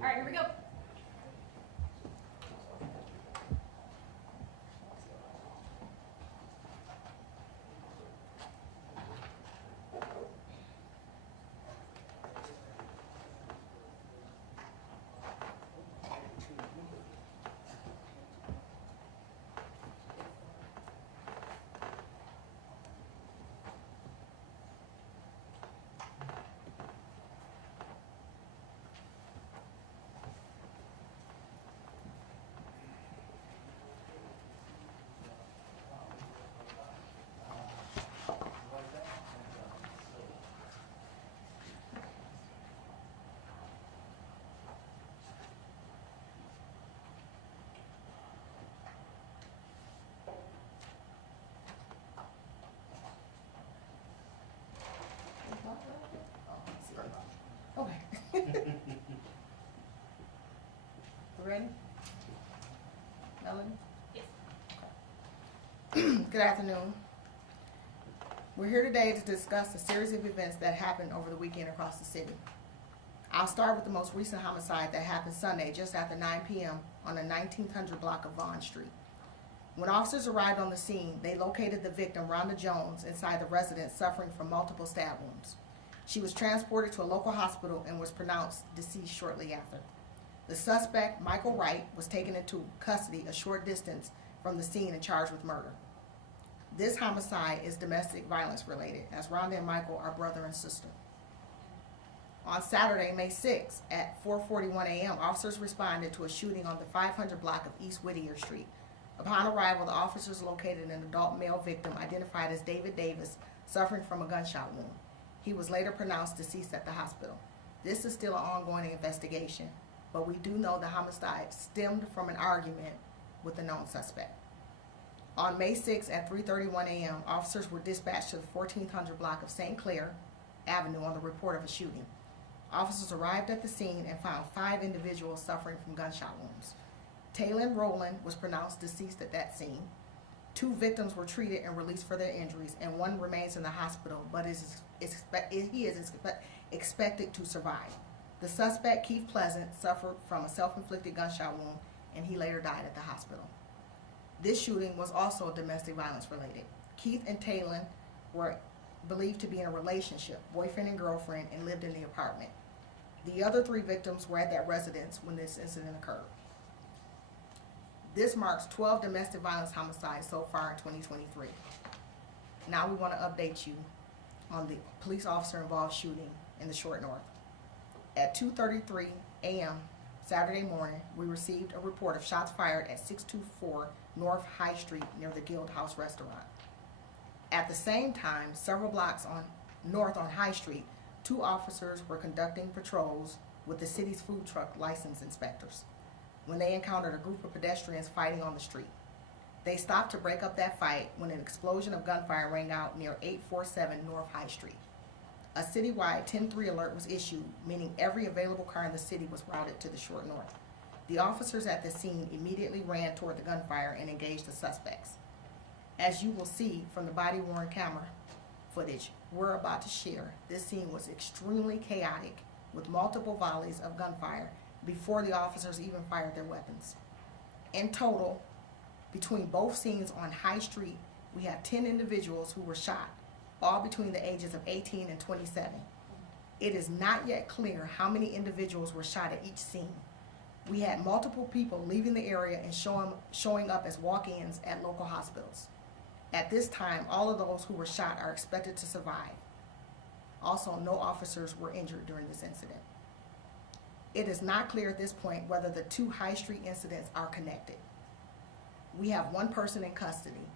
All right, here we go. Okay. Ready? Melanie? Yes. Good afternoon. We're here today to discuss a series of events that happened over the weekend across the city. I'll start with the most recent homicide that happened Sunday just after 9 p.m. on the 1900 block of Vaughn Street. When officers arrived on the scene, they located the victim, Rhonda Jones, inside the residence suffering from multiple stab wounds. She was transported to a local hospital and was pronounced deceased shortly after. The suspect, Michael Wright, was taken into custody a short distance from the scene and charged with murder. This homicide is domestic violence related, as Rhonda and Michael are brother and sister. On Saturday, May 6th at 4:41 a.m., officers responded to a shooting on the 500 block of East Whittier Street. Upon arrival, the officers located an adult male victim identified as David Davis, suffering from a gunshot wound. He was later pronounced deceased at the hospital. This is still an ongoing investigation, but we do know the homicide stemmed from an argument with the known suspect. On May 6th at 3:31 a.m., officers were dispatched to the 1400 block of St. Clair Avenue on the report of a shooting. Officers arrived at the scene and found 5 individuals suffering from gunshot wounds. Taylon Rowland was pronounced deceased at that scene. 2 victims were treated and released for their injuries, and 1 remains in the hospital, but he is expected to survive. The suspect, Keith Pleasant, suffered from a self-inflicted gunshot wound, and he later died at the hospital. This shooting was also domestic violence related. Keith and Taylon were believed to be in a relationship, boyfriend and girlfriend, and lived in the apartment. The other 3 victims were at that residence when this incident occurred. This marks 12 domestic violence homicides so far in 2023. Now we want to update you on the police officer involved shooting in the Short North. At 2:33 a.m. Saturday morning, we received a report of shots fired at 624 North High Street near the Guild House restaurant. At the same time, several blocks north on High Street, 2 officers were conducting patrols with the city's food truck license inspectors when they encountered a group of pedestrians fighting on the street. They stopped to break up that fight when an explosion of gunfire rang out near 847 North High Street. A citywide 10-3 alert was issued, meaning every available car in the city was routed to the Short North. The officers at the scene immediately ran toward the gunfire and engaged the suspects. As you will see from the body-worn camera footage we're about to share, this scene was extremely chaotic with multiple volleys of gunfire before the officers even fired their weapons. In total, between both scenes on High Street, we have 10 individuals who were shot, all between the ages of 18 and 27. It is not yet clear how many individuals were shot at each scene. We had multiple people leaving the area and showing up as walk-ins at local hospitals. At this time, all of those who were shot are expected to survive. Also, no officers were injured during this incident. It is not clear at this point whether the 2 High Street incidents are connected. We have 1 person in custody.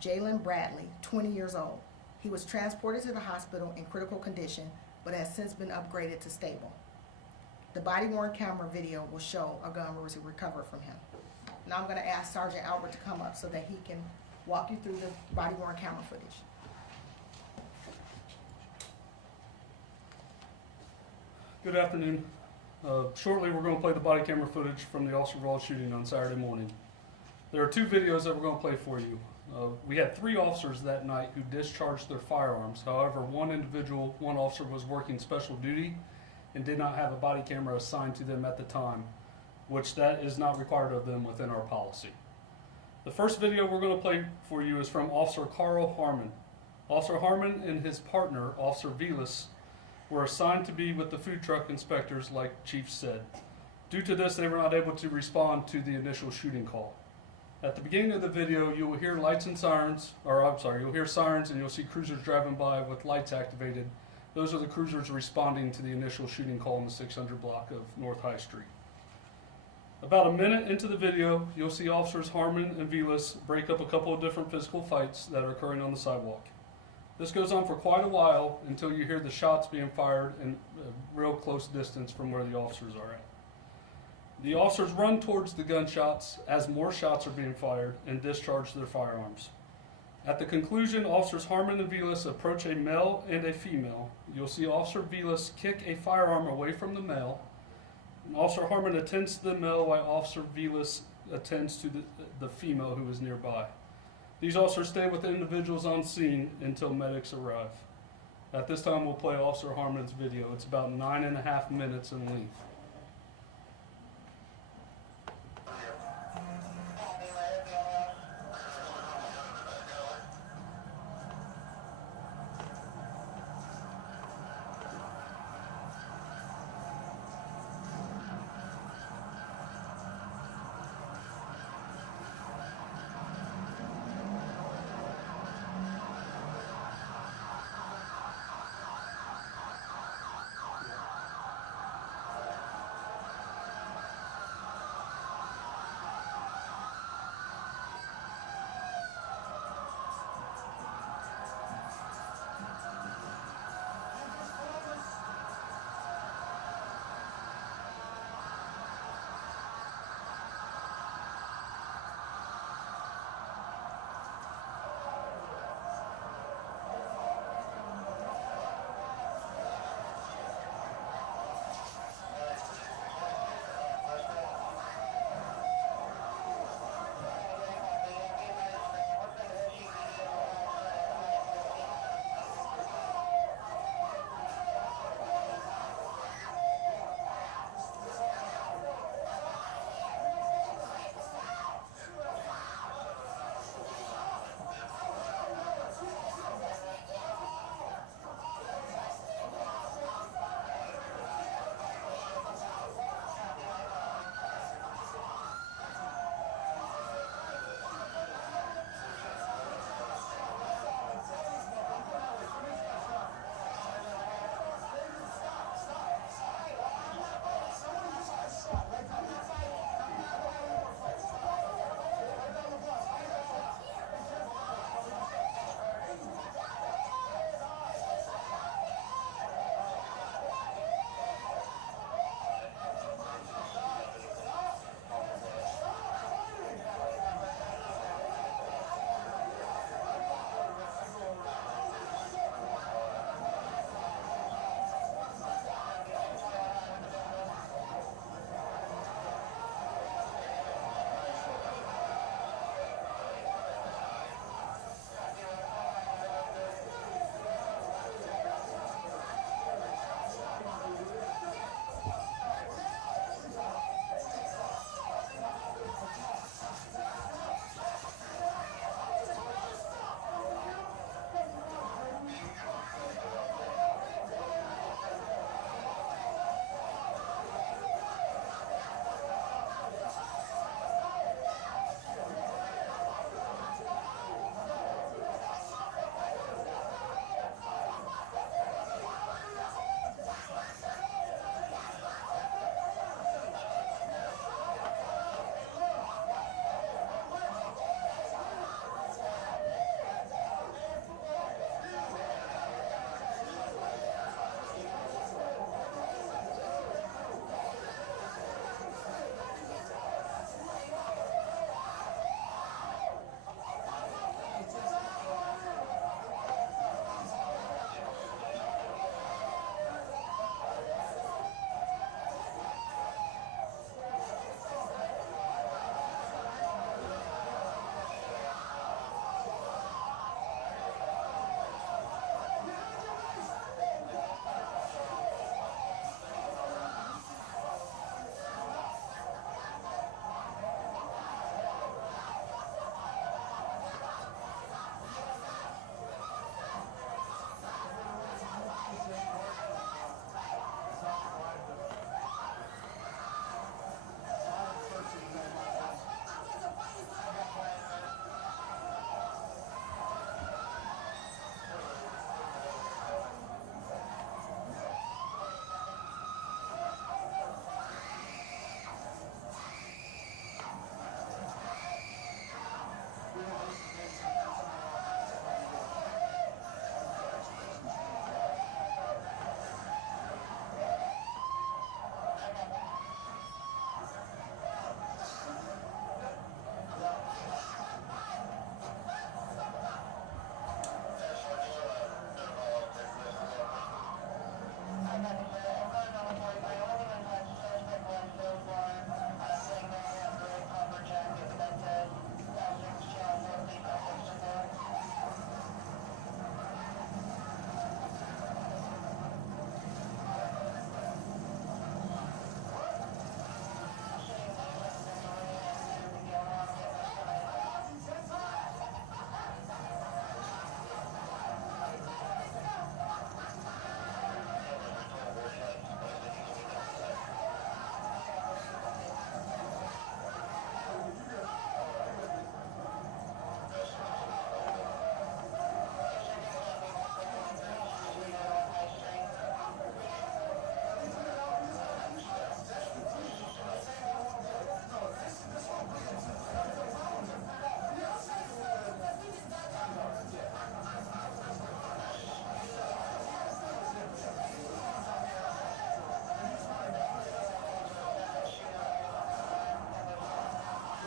Jalen Bradley, 20 years old. He was transported to the hospital in critical condition, but has since been upgraded to stable. The body-worn camera video will show a gun was recovered from him. Now I'm going to ask Sergeant Albert to come up so that he can walk you through the body-worn camera footage. Good afternoon. Shortly we're going to play the body camera footage from the Officer Raw shooting on Saturday morning. There are two videos that we're going to play for you. We had 3 officers that night who discharged their firearms. However, one officer was working special duty and did not have a body camera assigned to them at the time, which that is not required of them within our policy. The first video we're going to play for you is from Officer Carl Harmon. Officer Harmon and his partner, Officer Velas, were assigned to be with the food truck inspectors like Chief said. Due to this, they were not able to respond to the initial shooting call. At the beginning of the video, you will hear lights and sirens, you'll hear sirens and you'll see cruisers driving by with lights activated. Those are the cruisers responding to the initial shooting call in the 600 block of North High Street. About a minute into the video, you'll see Officers Harmon and Velas break up a couple of different physical fights that are occurring on the sidewalk. This goes on for quite a while until you hear the shots being fired in a real close distance from where the officers are at. The officers run towards the gunshots as more shots are being fired and discharge their firearms. At the conclusion, Officers Harmon and Velas approach a male and a female. You'll see Officer Velas kick a firearm away from the male. And Officer Harmon attends to the male while Officer Velas attends to the female who is nearby. These officers stay with the individuals on scene until medics arrive. At this time, we'll play Officer Harmon's video. It's about 9.5 minutes in length.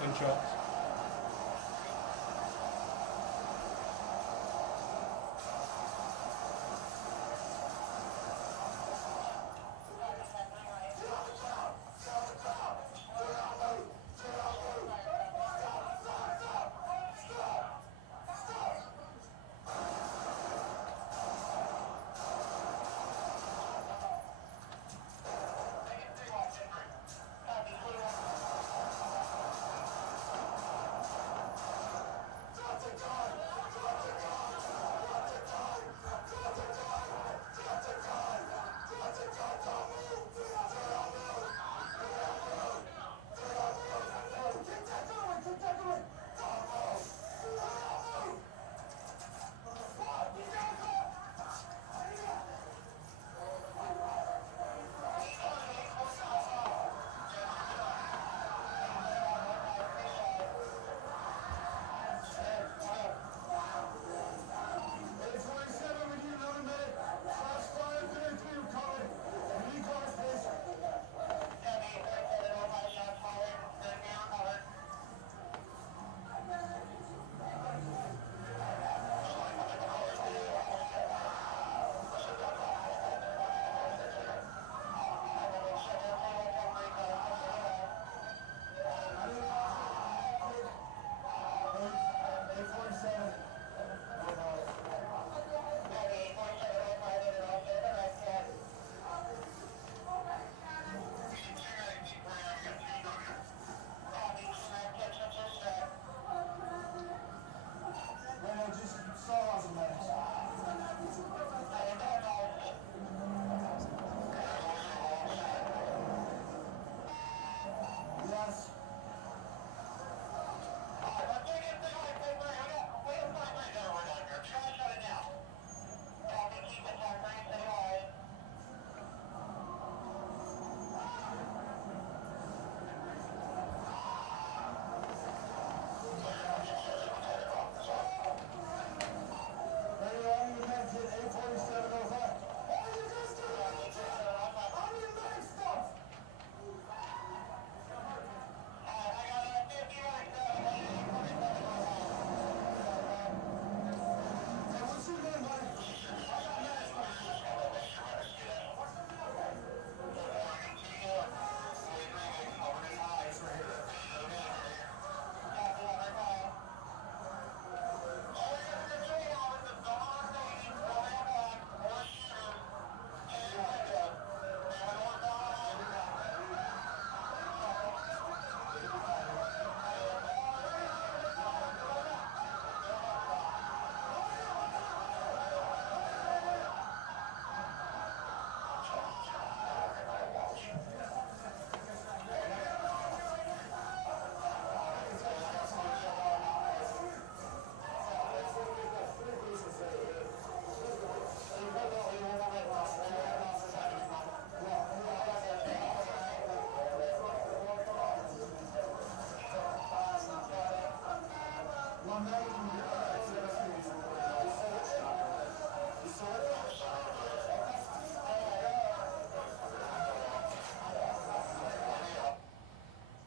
10 shots.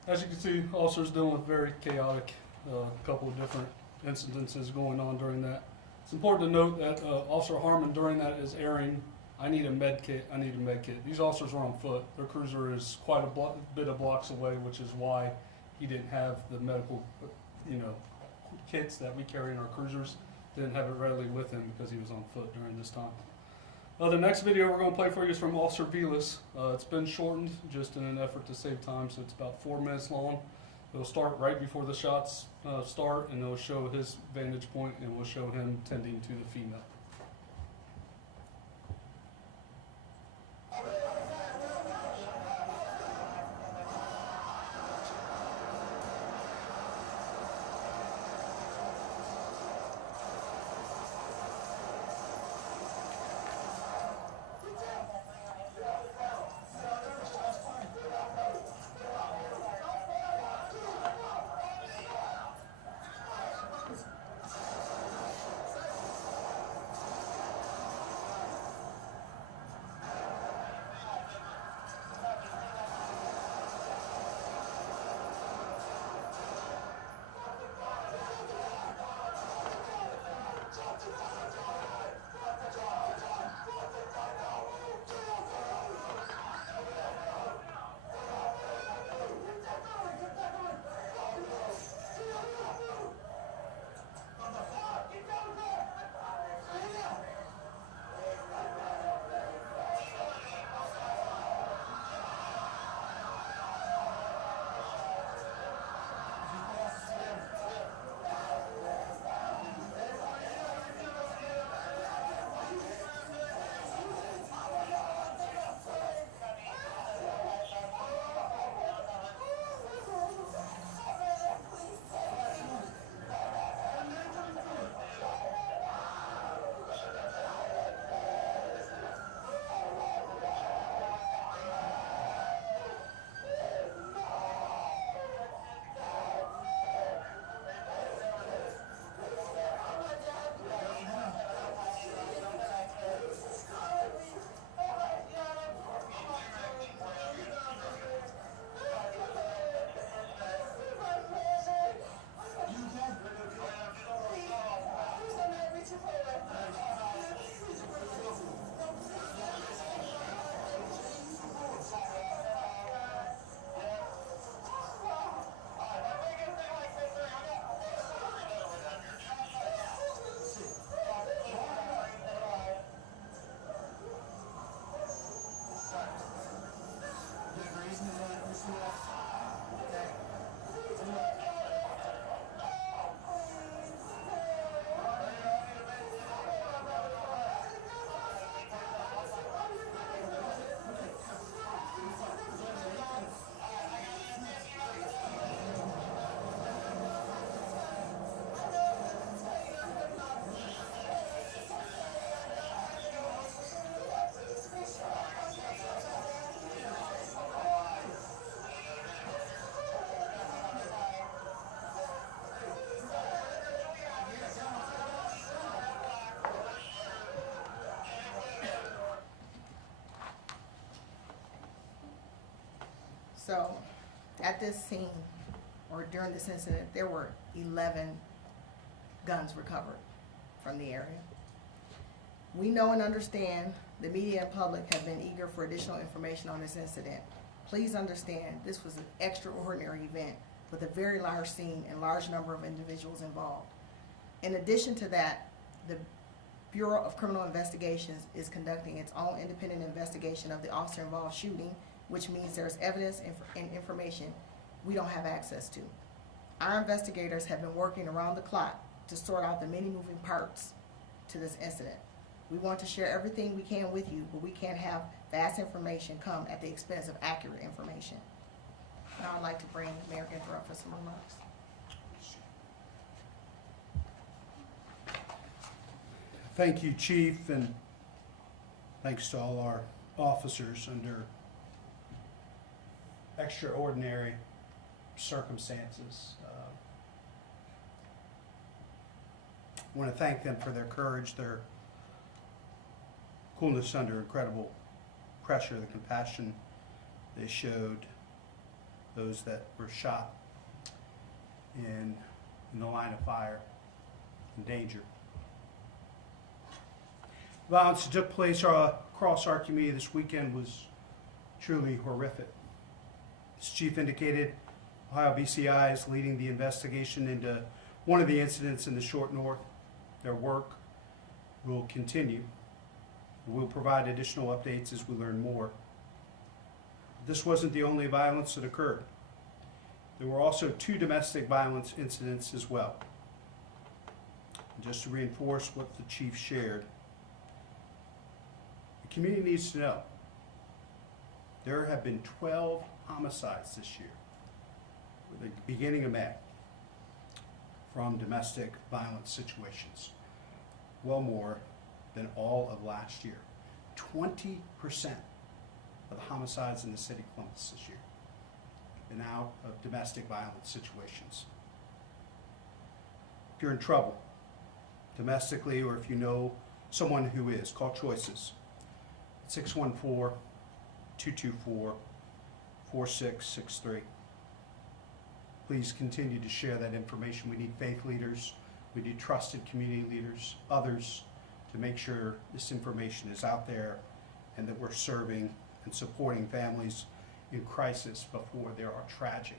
As you can see, officers dealing with very chaotic, couple of different incidences going on during that. It's important to note that Officer Harmon during that is airing, "I need a med kit, I need a med kit." These officers are on foot. Their cruiser is quite a bit of blocks away, which is why he didn't have the medical, kits that we carry in our cruisers. Didn't have it readily with him because he was on foot during this time. The next video we're going to play for you is from Officer Velas. It's been shortened just in an effort to save time, so it's about 4 minutes long. It'll start right before the shots start, and it'll show his vantage point, and we'll show him tending to the female. So, at this scene, or during this incident, there were 11 guns recovered from the area. We know and understand the media and public have been eager for additional information on this incident. Please understand, this was an extraordinary event with a very large scene and large number of individuals involved. In addition to that, the Bureau of Criminal Investigations is conducting its own independent investigation of the officer-involved shooting, which means there's evidence and information we don't have access to. Our investigators have been working around the clock to sort out the many moving parts to this incident. We want to share everything we can with you, but we can't have vast information come at the expense of accurate information. Now I'd like to bring Mayor Ginther up for some remarks. Thank you, Chief, and thanks to all our officers under extraordinary circumstances. I want to thank them for their courage, their coolness under incredible pressure, the compassion they showed those that were shot in the line of fire, in danger. Violence that took place across our community this weekend was truly horrific. As Chief indicated, Ohio BCI is leading the investigation into one of the incidents in the Short North. Their work will continue. We'll provide additional updates as we learn more. This wasn't the only violence that occurred. There were also 2 domestic violence incidents as well. And just to reinforce what the Chief shared, the community needs to know there have been 12 homicides this year, at the beginning of May, from domestic violence situations. Well more than all of last year. 20% of the homicides in the city of Columbus this year have been out of domestic violence situations. If you're in trouble, domestically, or if you know someone who is, call Choices. 614-224-4663. Please continue to share that information. We need faith leaders, we need trusted community leaders, others, to make sure this information is out there and that we're serving and supporting families in crisis before there are tragic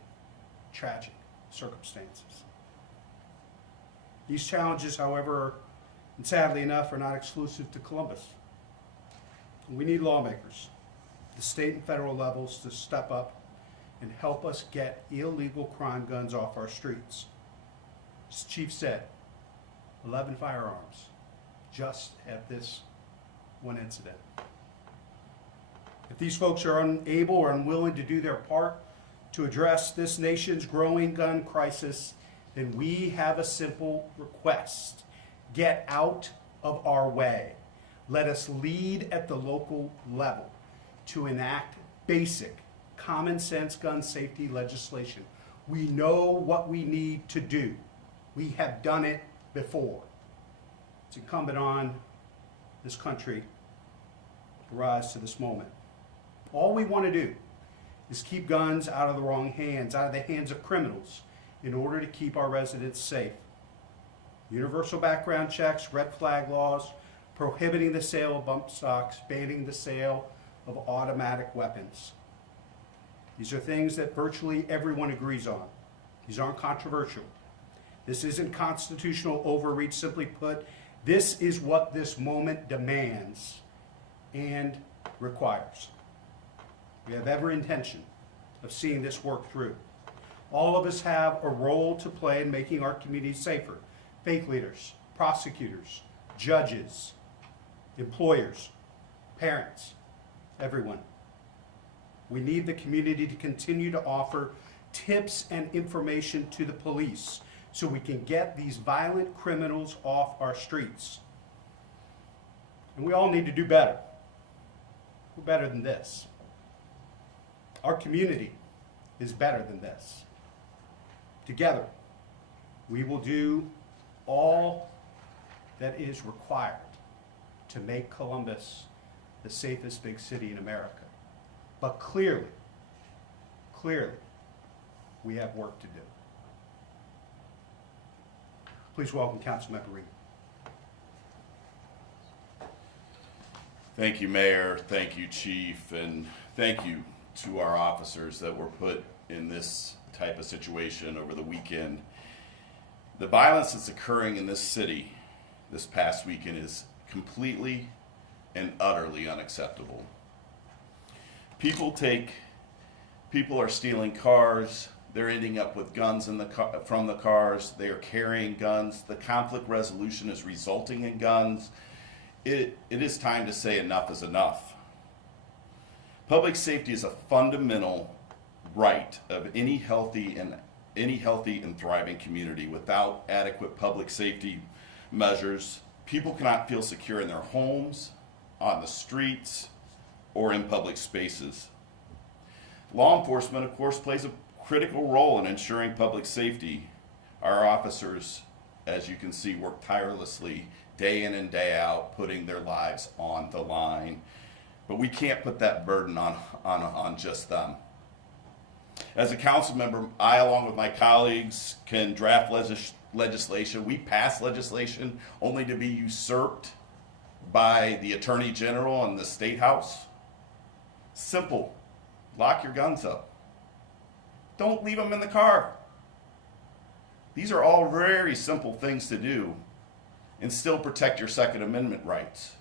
circumstances. These challenges, however, and sadly enough, are not exclusive to Columbus. We need lawmakers, the state and federal levels, to step up and help us get illegal crime guns off our streets. As the Chief said, 11 firearms just at this one incident. If these folks are unable or unwilling to do their part to address this nation's growing gun crisis, then we have a simple request. Get out of our way. Let us lead at the local level to enact basic, common sense gun safety legislation. We know what we need to do. We have done it before. It's incumbent on this country to rise to this moment. All we want to do is keep guns out of the wrong hands, out of the hands of criminals, in order to keep our residents safe. Universal background checks, red flag laws, prohibiting the sale of bump stocks, banning the sale of automatic weapons. These are things that virtually everyone agrees on. These aren't controversial. This isn't constitutional overreach. Simply put, this is what this moment demands and requires. We have every intention of seeing this work through. All of us have a role to play in making our communities safer. Faith leaders, prosecutors, judges, employers, parents, everyone. We need the community to continue to offer tips and information to the police so we can get these violent criminals off our streets. And we all need to do better. We're better than this. Our community is better than this. Together, we will do all that is required to make Columbus the safest big city in America. But clearly, clearly, we have work to do. Please welcome Councilmember Reed. Thank you, Mayor. Thank you, Chief, and thank you to our officers that were put in this type of situation over the weekend. The violence that's occurring in this city this past weekend is completely and utterly unacceptable. People are stealing cars. They're ending up with guns in from the cars. They are carrying guns. The conflict resolution is resulting in guns. It is time to say enough is enough. Public safety is a fundamental right of any healthy and thriving community. Without adequate public safety measures, people cannot feel secure in their homes, on the streets, or in public spaces. Law enforcement, of course, plays a critical role in ensuring public safety. Our officers, as you can see, work tirelessly day in and day out, putting their lives on the line. But we can't put that burden on just them. As a council member, I, along with my colleagues, can draft legislation. We pass legislation only to be usurped by the Attorney General and the State House. Simple. Lock your guns up. Don't leave them in the car. These are all very simple things to do and still protect your Second Amendment rights.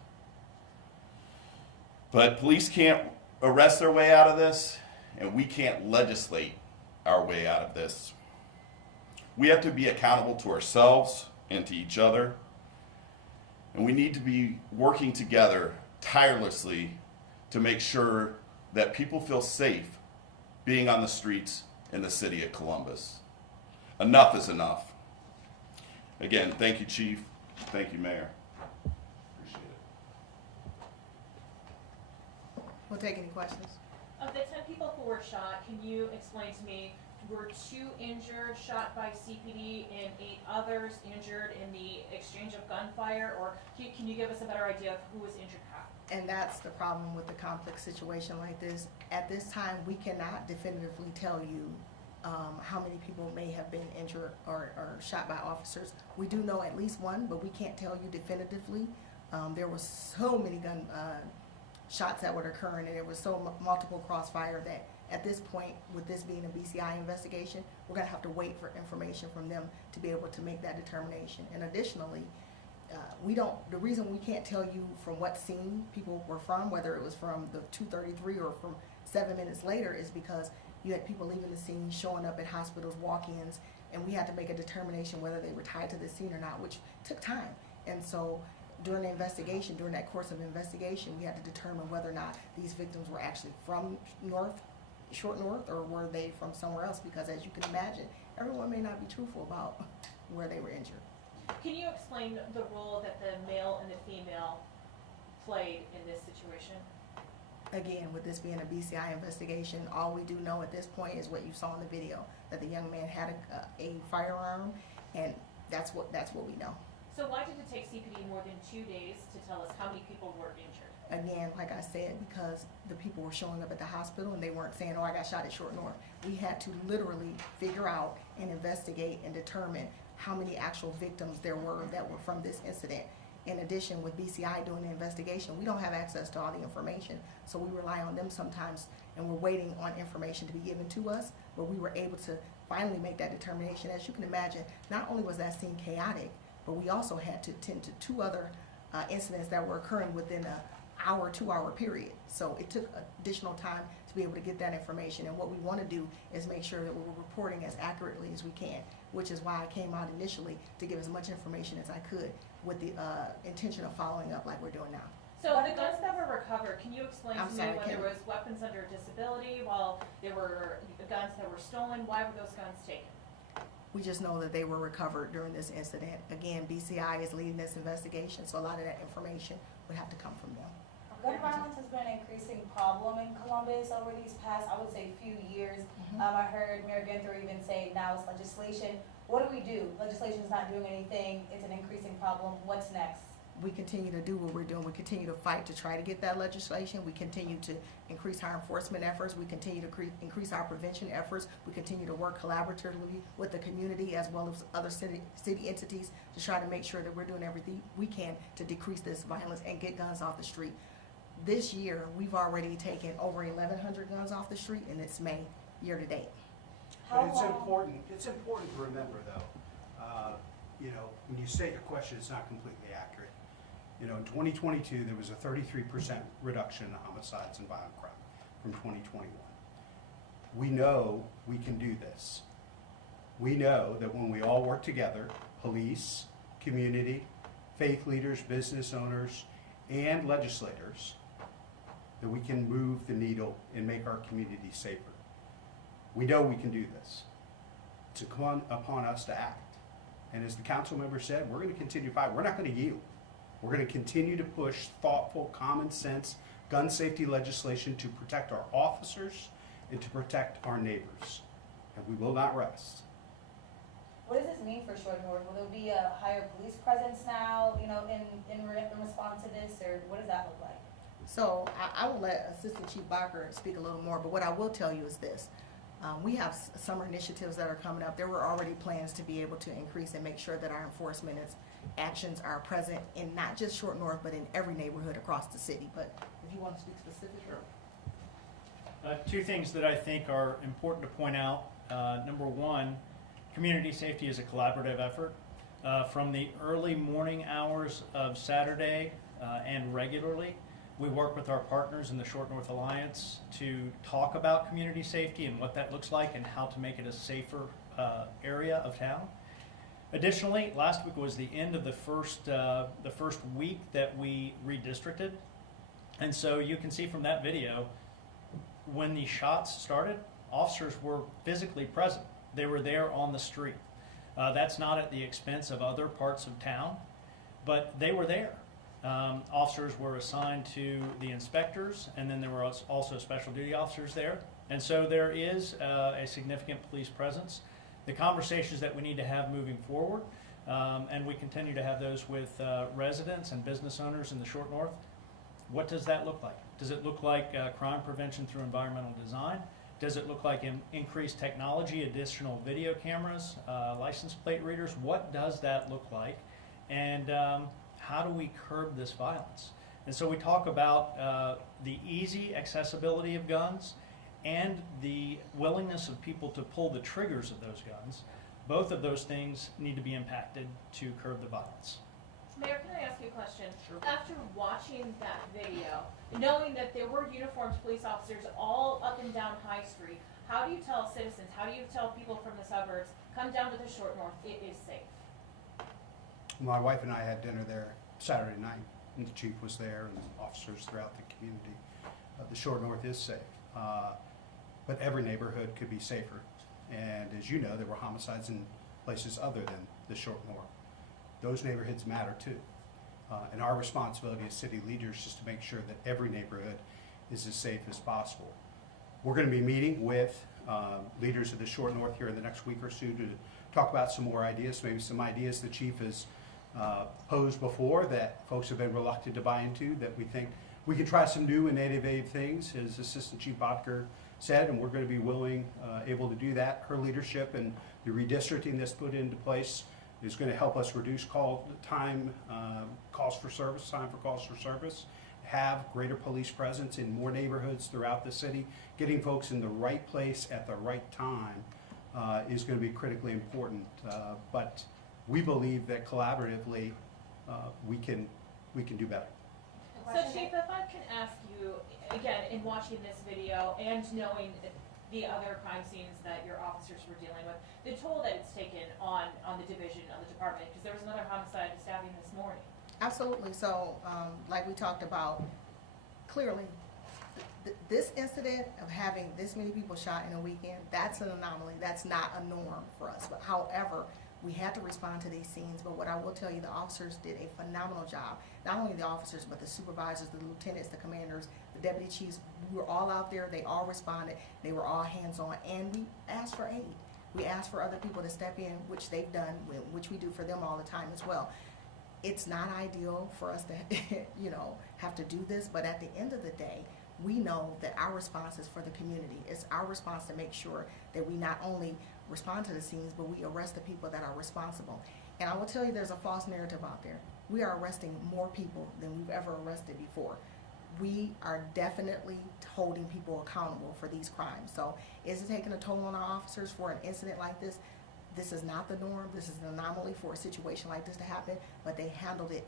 But police can't arrest their way out of this, and we can't legislate our way out of this. We have to be accountable to ourselves and to each other, and we need to be working together tirelessly to make sure that people feel safe being on the streets in the city of Columbus. Enough is enough. Again, thank you, Chief. Thank you, Mayor. Appreciate it. We'll take any questions. Of the 10 people who were shot, can you explain to me, were 2 injured, shot by CPD, and 8 others injured in the exchange of gunfire? Or can you give us a better idea of who was injured how? And that's the problem with the complex situation like this. At this time, we cannot definitively tell you how many people may have been injured or shot by officers. We do know at least one, but we can't tell you definitively. There were so many gun shots that were occurring, and there was so multiple crossfire that at this point, with this being a BCI investigation, we're going to have to wait for information from them to be able to make that determination. And additionally, the reason we can't tell you from what scene people were from, whether it was from the 233 or from 7 minutes later, is because you had people leaving the scene, showing up at hospitals, walk-ins, and we had to make a determination whether they were tied to the scene or not, which took time. And so during the investigation, during that course of investigation, we had to determine whether or not these victims were actually from Short North, or were they from somewhere else, because as you can imagine, everyone may not be truthful about where they were injured. Can you explain the role that the male and the female played in this situation? Again, with this being a BCI investigation, all we do know at this point is what you saw in the video, that the young man had a firearm, and that's what we know. So why did it take CPD more than 2 days to tell us how many people were injured? Again, like I said, because the people were showing up at the hospital and they weren't saying, oh, I got shot at Short North. We had to literally figure out and investigate and determine how many actual victims there were that were from this incident. In addition, with BCI doing the investigation, we don't have access to all the information, so we rely on them sometimes, and we're waiting on information to be given to us, but we were able to finally make that determination. As you can imagine, not only was that scene chaotic, but we also had to tend to 2 other incidents that were occurring within a 2-hour period. So it took additional time to be able to get that information, and what we want to do is make sure that we're reporting as accurately as we can, which is why I came out initially to give as much information as I could with the intention of following up like we're doing now. So the guns that were recovered, can you explain I'm to sorry, me when Kim. there was weapons under disability, while there were guns that were stolen? Why were those guns taken? We just know that they were recovered during this incident. Again, BCI is leading this investigation, so a lot of that information would have to come from them. Gun violence has been an increasing problem in Columbus over these past, I would say, few years. I heard Mayor Ginther even say now it's legislation. What do we do? Legislation's not doing anything. It's an increasing problem. What's next? we continue to do what we're doing. We continue to fight to try to get that legislation. We continue to increase our enforcement efforts. We continue to increase our prevention efforts. We continue to work collaboratively with the community as well as other city entities to try to make sure that we're doing everything we can to decrease this violence and get guns off the street. This year, we've already taken over 1,100 guns off the street, and it's May, year to date. How But it's long- important to remember though, when you state your question, it's not completely accurate. In 2022, there was a 33% reduction in homicides and violent crime from 2021. We know we can do this. We know that when we all work together, police, community, faith leaders, business owners, and legislators, that we can move the needle and make our community safer. We know we can do this. It's upon us to act. And as the council member said, we're going to continue to fight. We're not going to yield. We're going to continue to push thoughtful, common sense gun safety legislation to protect our officers and to protect our neighbors. And we will not rest. What does this mean for Short North? Will there be a higher police presence now, in response to this, or what does that look like? So I will let Assistant Chief Barker speak a little more, but what I will tell you is this. We have summer initiatives that are coming up. There were already plans to be able to increase and make sure that our enforcement actions are present in not just Short North, but in every neighborhood across the city. But if you want to speak specifically. Two things that I think are important to point out. Number one, community safety is a collaborative effort. From the early morning hours of Saturday and regularly, we work with our partners in the Short North Alliance to talk about community safety and what that looks like and how to make it a safer area of town. Additionally, last week was the end of the first week that we redistricted. And so you can see from that video, when the shots started, officers were physically present. They were there on the street. That's not at the expense of other parts of town, but they were there. Officers were assigned to the inspectors, and then there were also special duty officers there. And so there is a significant police presence. The conversations that we need to have moving forward, and we continue to have those with residents and business owners in the Short North. What does that look like? Does it look like crime prevention through environmental design? Does it look like increased technology, additional video cameras, license plate readers? What does that look like? And how do we curb this violence? And so we talk about the easy accessibility of guns and the willingness of people to pull the triggers of those guns. Both of those things need to be impacted to curb the violence. Mayor, can I ask you a question? Sure. After watching that video, knowing that there were uniformed police officers all up and down High Street, how do you tell citizens, how do you tell people from the suburbs, come down to the Short North, it is safe? My wife and I had dinner there Saturday night, and the chief was there, and officers throughout the community. The Short North is safe, but every neighborhood could be safer. And as you know, there were homicides in places other than the Short North. Those neighborhoods matter too. And our responsibility as city leaders is to make sure that every neighborhood is as safe as possible. We're going to be meeting with leaders of the Short North here in the next week or so to talk about some more ideas, maybe some ideas the chief has posed before that folks have been reluctant to buy into, that we think we can try some new and innovative things, as Assistant Chief Botker said, and we're going to be able to do that. Her leadership and the redistricting that's put into place is going to help us reduce calls for service, have greater police presence in more neighborhoods throughout the city. Getting folks in the right place at the right time is going to be critically important. But we believe that collaboratively we can do better. So Chief, if I can ask you, again, in watching this video and knowing the other crime scenes that your officers were dealing with, the toll that it's taken on the division, on the department, because there was another homicide stabbing this morning. Absolutely. So, like we talked about, clearly, this incident of having this many people shot in a weekend, that's an anomaly. That's not a norm for us. But however, we had to respond to these scenes. But what I will tell you, the officers did a phenomenal job. Not only the officers, but the supervisors, the lieutenants, the commanders, the deputy chiefs. We were all out there. They all responded. They were all hands-on. And we asked for aid. We asked for other people to step in, which they've done, which we do for them all the time as well. It's not ideal for us to, have to do this, but at the end of the day, we know that our response is for the community. It's our response to make sure that we not only respond to the scenes, but we arrest the people that are responsible. And I will tell you, there's a false narrative out there. We are arresting more people than we've ever arrested before. We are definitely holding people accountable for these crimes. So is it taking a toll on our officers for an incident like this? This is not the norm. This is an anomaly for a situation like this to happen, but they handled it.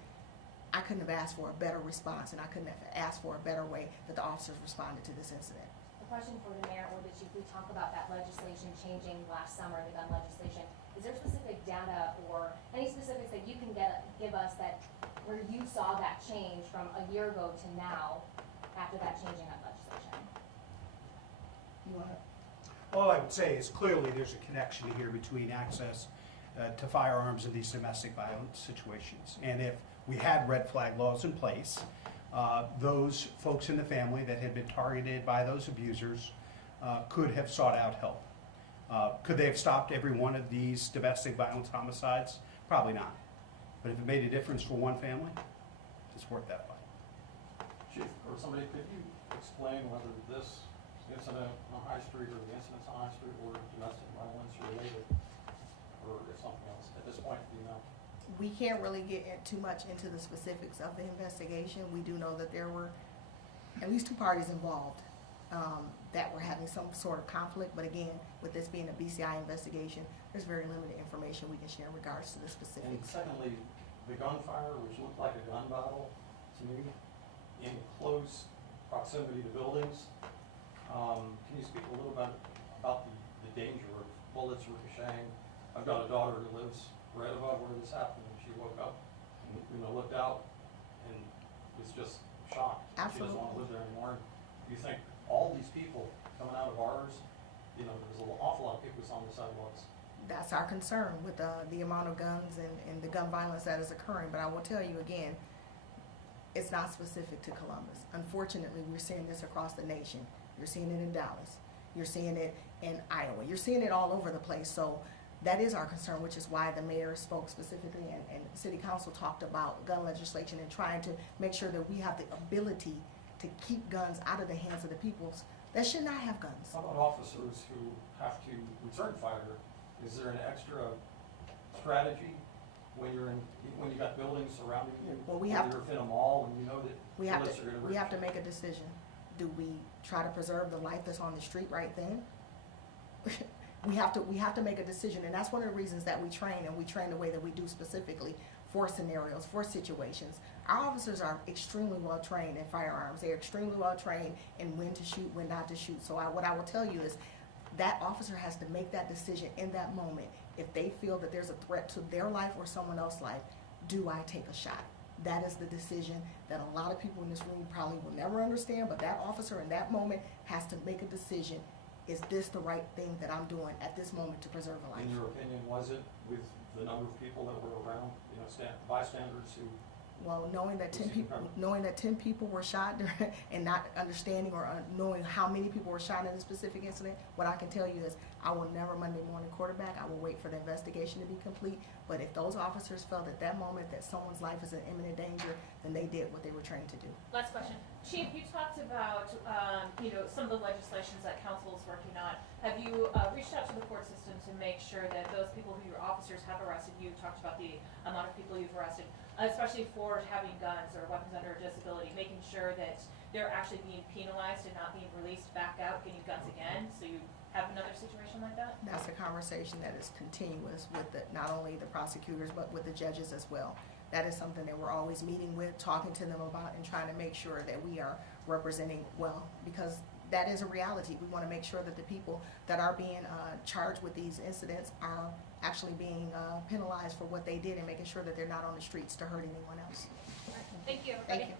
I couldn't have asked for a better response, and I couldn't have asked for a better way that the officers responded to this incident. A question for the mayor or the chief. We talk about that legislation changing last summer, the gun legislation. Is there specific data or any specifics that you can give us that where you saw that change from a year ago to now after that changing of legislation? You want to? All I would say is clearly there's a connection here between access to firearms in these domestic violence situations. And if we had red flag laws in place, those folks in the family that had been targeted by those abusers could have sought out help. Could they have stopped every one of these domestic violence homicides? Probably not. But if it made a difference for one family, it's worth that fight. Chief, or somebody, could you explain whether this incident on High Street or the incidents on High Street were domestic violence related or if something else? At this point, do you know? We can't really get too much into the specifics of the investigation. We do know that there were at least two parties involved that were having some sort of conflict. But again, with this being a BCI investigation, there's very limited information we can share in regards to the And specifics. secondly, the gunfire, which looked like a gun battle to me, in close proximity to buildings. Can you speak a little bit about the danger of bullets ricocheting? I've got a daughter who lives right above where this happened, and she woke up and looked out and was just shocked. She doesn't want to live there anymore. Do you think all these people coming out of ours, there's an awful lot of people on the sidewalks? That's our concern with the amount of guns and the gun violence that is occurring. But I will tell you again, it's not specific to Columbus. Unfortunately, we're seeing this across the nation. You're seeing it in Dallas. You're seeing it in Iowa. You're seeing it all over the place. So that is our concern, which is why the mayor spoke specifically and city council talked about gun legislation and trying to make sure that we have the ability to keep guns out of the hands of the people that should not have guns. How about officers who have to return fire? Is there an extra strategy when you got buildings surrounding you? Well, we whether have to- you're in a mall and you know that We have bullets are going we have to make a decision. Do we try to preserve the life that's on the street right then? we have to make a decision, and that's one of the reasons that we train, and we train the way that we do specifically for scenarios, for situations. Our officers are extremely well trained in firearms. They're extremely well trained in when to shoot, when not to shoot. So what I will tell you is that officer has to make that decision in that moment. If they feel that there's a threat to their life or someone else's life, do I take a shot? That is the decision that a lot of people in this room probably will never understand, but that officer in that moment has to make a decision. Is this the right thing that I'm doing at this moment to preserve a life? In your opinion, was it with the number of people that were around, bystanders who? Well, knowing that 10 people were shot and not understanding or knowing how many people were shot in a specific incident, what I can tell you is I will never Monday morning quarterback. I will wait for the investigation to be complete. But if those officers felt at that moment that someone's life is in imminent danger, then they did what they were trained to do. Last question. Chief, you talked about, some of the legislations that council is working on. Have you reached out to the court system to make sure that those people who your officers have arrested, you talked about the amount of people you've arrested, especially for having guns or weapons under disability, making sure that they're actually being penalized and not being released back out, getting guns again, so you have another situation like that? That's a conversation that is continuous with not only the prosecutors, but with the judges as well. That is something that we're always meeting with, talking to them about, and trying to make sure that we are representing well, because that is a reality. We want to make sure that the people that are being charged with these incidents are actually being penalized for what they did and making sure that they're not on the streets to hurt anyone else. Thank you. Thank you.